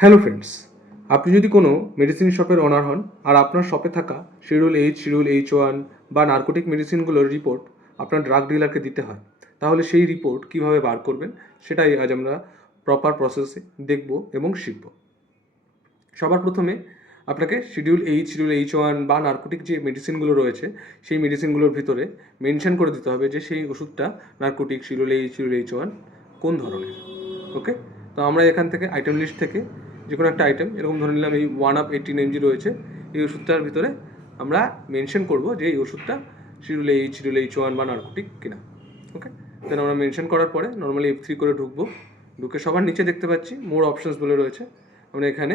Hello friends, আপনি যদি কোনো মেডিসিন শপের ওনার হন আর আপনার শপে থাকা শিডিউল এইচ, শিডিউল H1 বা নার্কোটিক মেডিসিনগুলোর রিপোর্ট আপনার ড্রাগ ডিলারকে দিতে হয়, তাহলে সেই রিপোর্ট কীভাবে বার করবেন সেটাই আজ আমরা প্রপার প্রসেসে দেখব এবং শিখব। সবার প্রথমে আপনাকে শিডিউল এইচ, শিডিউল H1 বা নার্কোটিক যে মেডিসিনগুলো রয়েছে সেই মেডিসিনগুলোর ভিতরে মেনশন করে দিতে হবে যে সেই ওষুধটা narcotic schedule H, schedule H1 কোন ধরনের। ওকে, তো আমরা এখান থেকে আইটেম লিস্ট থেকে যে কোনো একটা আইটেম, এরকম ধরে নিলাম এই 1/18 mg রয়েছে, এই ওষুধটার ভিতরে আমরা মেনশন করব যে এই ওষুধটা শিডিউল এইচ, শিডিউল H1 বা নার্কোটিক কিনা। ওকে, দেন আমরা মেনশন করার পরে নর্মালি F3 করে ঢুকবো। ঢুকে সবার নিচে দেখতে পাচ্ছি মোর অপশানস বলে রয়েছে, আমরা এখানে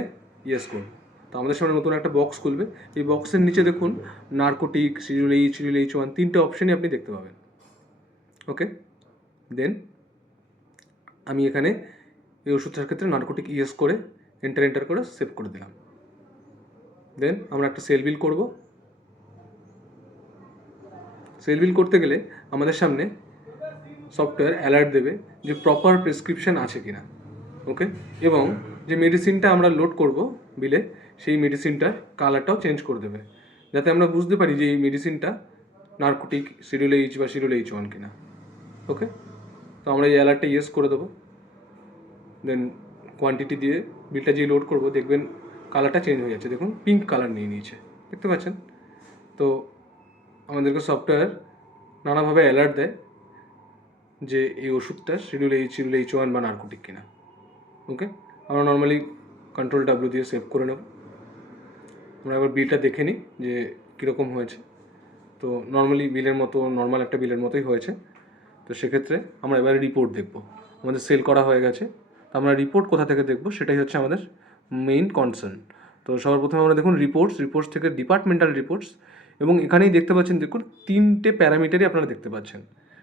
ইয়েস করব। তো আমাদের সামনে নতুন একটা বক্স খুলবে। এই বক্সের নিচে দেখুন narcotic, schedule H, schedule H1 তিনটে অপশানই আপনি দেখতে পাবেন। ওকে, দেন আমি এখানে এই ওষুধটার ক্ষেত্রে নার্কোটিক ইয়েস করে এন্টার করে সেভ করে দিলাম। দেন আমরা একটা সেল বিল করব। সেল বিল করতে গেলে আমাদের সামনে সফটওয়্যার অ্যালার্ট দেবে যে প্রপার প্রেসক্রিপশন আছে কিনা। ওকে, এবং যে মেডিসিনটা আমরা লোড করব বিলে, সেই মেডিসিনটার কালারটাও চেঞ্জ করে দেবে, যাতে আমরা বুঝতে পারি যে এই মেডিসিনটা নার্কোটিক শিডিউল এইচ বা শিডিউল H1 কিনা। ওকে, তো আমরা এই অ্যালার্টটা ইয়েস করে দেবো। দেন কোয়ান্টিটি দিয়ে বিলটা যে লোড করব, দেখবেন কালারটা চেঞ্জ হয়ে যাচ্ছে। দেখুন পিঙ্ক কালার নিয়ে নিয়েছে, দেখতে পাচ্ছেন। তো আমাদেরকে সফটওয়্যার নানাভাবে অ্যালার্ট দেয় যে এই ওষুধটা শিডিউল এইচ, শিডিউল H1 বা নার্কোটিক কিনা। ওকে, আমরা নর্মালি কন্ট্রোল W দিয়ে সেভ করে নেব। আমরা এবার বিলটা দেখে নিই যে কীরকম হয়েছে। তো নর্মালি বিলের মতো, নর্মাল একটা বিলের মতোই হয়েছে। তো সেক্ষেত্রে আমরা এবার রিপোর্ট দেখব। আমাদের সেল করা হয়ে গেছে, তো আমরা রিপোর্ট কোথা থেকে দেখব সেটাই হচ্ছে আমাদের মেইন কনসার্ন। তো সবার প্রথমে আমরা দেখুন রিপোর্টস থেকে ডিপার্টমেন্টাল রিপোর্টস, এবং এখানেই দেখতে পাচ্ছেন, দেখুন তিনটে প্যারামিটারই আপনারা দেখতে পাচ্ছেন,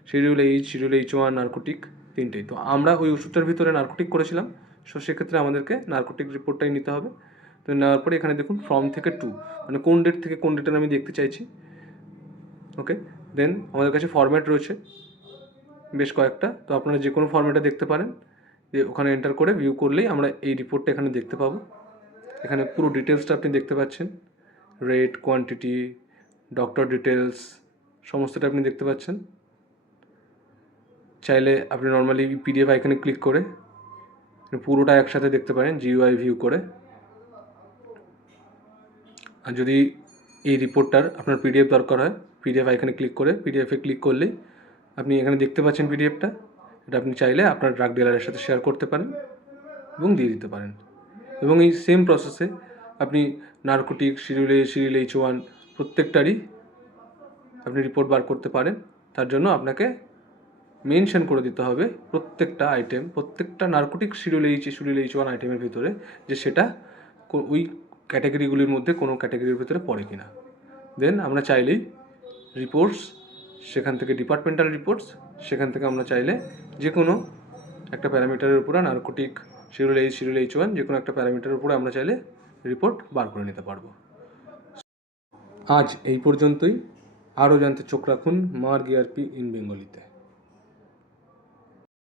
schedule H, schedule H1, narcotic তিনটেই। তো আমরা ওই ওষুধটার ভিতরে নার্কোটিক করেছিলাম, সো সেক্ষেত্রে আমাদেরকে নার্কোটিক রিপোর্টটাই নিতে হবে। তো নেওয়ার পরে এখানে দেখুন ফ্রম থেকে টু, মানে কোন ডেট থেকে কোন ডেটের আমি দেখতে চাইছি। ওকে, দেন আমাদের কাছে ফরম্যাট রয়েছে বেশ কয়েকটা, তো আপনারা যে কোনো ফরম্যাটে দেখতে পারেন। যে ওখানে এন্টার করে ভিউ করলেই আমরা এই রিপোর্টটা এখানে দেখতে পাবো। এখানে পুরো ডিটেলসটা আপনি দেখতে পাচ্ছেন, রেট, কোয়ান্টিটি, ডক্টর ডিটেলস সমস্তটা আপনি দেখতে পাচ্ছেন। চাইলে আপনি নর্মালি PDF আইকনে ক্লিক করে পুরোটা একসাথে দেখতে পারেন GUI ভিউ করে। আর যদি এই রিপোর্টটার আপনার PDF দরকার হয়, PDF আইকনে ক্লিক করে PDF-এ ক্লিক করলেই আপনি এখানে দেখতে পাচ্ছেন PDFটা। এটা আপনি চাইলে আপনার ড্রাগ ডিলারের সাথে শেয়ার করতে পারেন এবং দিয়ে দিতে পারেন। এবং এই সেম প্রসেসে আপনি narcotic, schedule A, schedule H1 প্রত্যেকটারই আপনি রিপোর্ট বার করতে পারেন। তার জন্য আপনাকে মেনশন করে দিতে হবে প্রত্যেকটা আইটেম, প্রত্যেকটা narcotic schedule H, schedule H1 আইটেমের ভিতরে যে সেটা ওই ক্যাটাগরিগুলির মধ্যে কোনো ক্যাটাগরির ভিতরে পড়ে কিনা। দেন আমরা চাইলেই রিপোর্টস, সেখান থেকে ডিপার্টমেন্টাল রিপোর্টস, সেখান থেকে আমরা চাইলে যে কোনো একটা প্যারামিটারের উপরে narcotic, schedule H, schedule H1 যে কোনো একটা প্যারামিটারের উপরে আমরা চাইলে রিপোর্ট বার করে নিতে পারবো। আজ এই পর্যন্তই। আরও জানতে চোখ রাখুন মার্গ ERP ইন বেঙ্গলিতে।